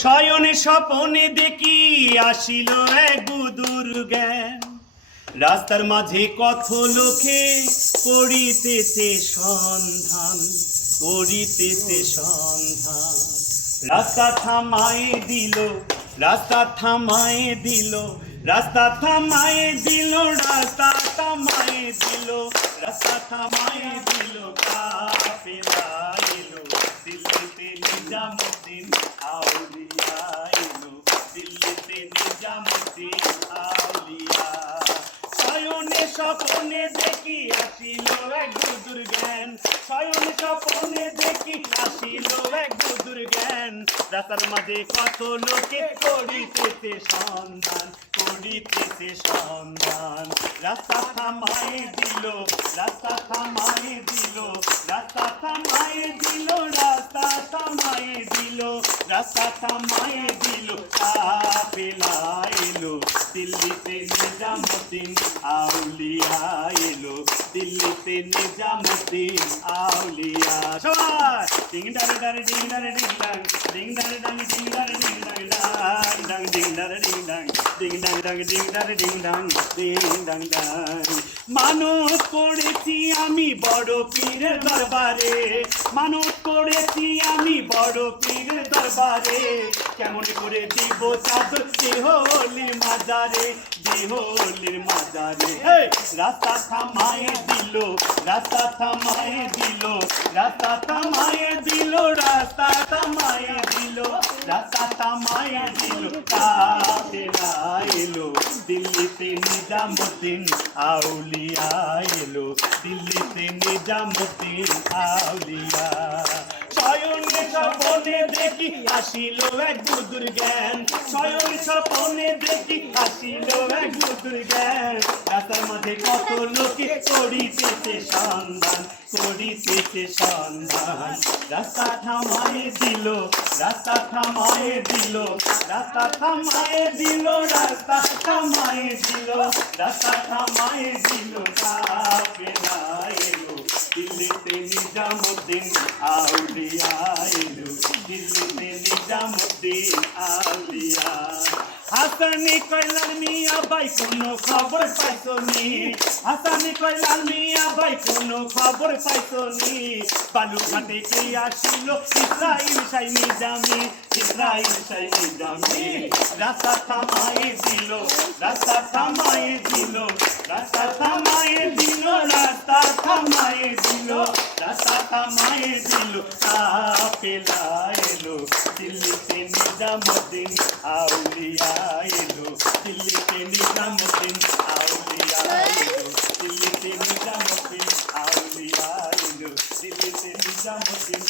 শয়নে স্বপনে দেখি আসিল এক বুদুর জ্ঞান। রাস্তার মাঝে কত লোকে করিতেছে সন্ধান, করিতেছে সন্ধান। রাস্তা থামায়ে দিল, রাস্তা থামায়ে দিল, রাস্তা থামায়ে দিল, রাস্তা থামায়ে দিল, রাস্তা থামায়ে দিল। কাফেলা এলো দিল্লিতে নিজামুদ্দিন আউলিয়া এলো, দিল্লিতে নিজামুদ্দিন আউলিয়া। শয়নে স্বপনে দেখি আসিল এক বুদুর জ্ঞান, শয়নে স্বপনে দেখি আসিল এক বুদুর জ্ঞান। রাস্তার মাঝে কত লোকে করিতেছে সন্ধান, করিতেছে সন্ধান। রাস্তা থামায়ে দিল, রাস্তা থামায়ে দিল, রাস্তা থামায়ে দিল, রাস্তা থামায়ে দিল, রাস্তা থামায়ে দিল। কাফেলা এলো দিল্লিতে নিজামুদ্দিন আউলিয়া এলো, দিল্লিতে নিজামুদ্দিন আউলিয়া। সবাই ডিং ডারে ডারে ডিং ডারে ডিং ডাং, ডিং ডারে ডাং ডিং ডারে ডিং ডাং ডাং ডাং, ডিং ডারে ডিং ডাং, ডিং ডাং ডাং ডিং ডারে ডিং ডাং, ডিং ডাং ডাং। মানত করেছি আমি বড় পীরের দরবারে, মানত করেছি আমি বড় পীরের দরবারে। কেমন করে দিব চাদর দেহলির মাজারে, দেহলির মাজারে। রাস্তা থামায়ে দিল, রাস্তা থামায়ে দিল, রাস্তা থামায়ে দিল, রাস্তা থামায়ে দিল, রাস্তা থামায়ে দিল। কাফেলা এলো দিল্লিতে নিজামুদ্দিন আউলিয়া এলো, দিল্লিতে নিজামুদ্দিন আউলিয়া। শয়নে স্বপনে দেখি আসিল এক বুদুর জ্ঞান, শয়নে স্বপনে দেখি আসিল এক বুদুর জ্ঞান। রাস্তার মাঝে কত লোকে করিতেছে সন্ধান, করিতেছে সন্ধান। রাস্তা থামায়ে দিল, রাস্তা থামায়ে দিল, রাস্তা থামায়ে দিল, রাস্তা থামায়ে দিল, রাস্তা থামায়ে দিল। কাফেলা এলো দিল্লিতে নিজামুদ্দিন আউলিয়া এলো, দিল্লিতে নিজামুদ্দিন আউলিয়া। হাসানি কইলাল মিয়া ভাই কোনো খবর পাইছো নি, হাসানি কইলাল মিয়া ভাই কোনো খবর পাইছো নি। বালুঘাটে কে আসিল ইসরাইল শাহ নিজামি, ইসরাইল শাহ নিজামি। রাস্তা থামায়ে দিল, রাস্তা থামায়ে দিল, রাস্তা থামায়ে দিল, রাস্তা থামায়ে দিল, রাস্তা থামায়ে দিল। কাফেলা এলো দিল্লিতে নিজামুদ্দিন আউলিয়া এলো, দিল্লিতে নিজামুদ্দিন আউলিয়া এলো, দিল্লিতে নিজামুদ্দিন আউলিয়া এলো, দিল্লিতে নিজামুদ্দিন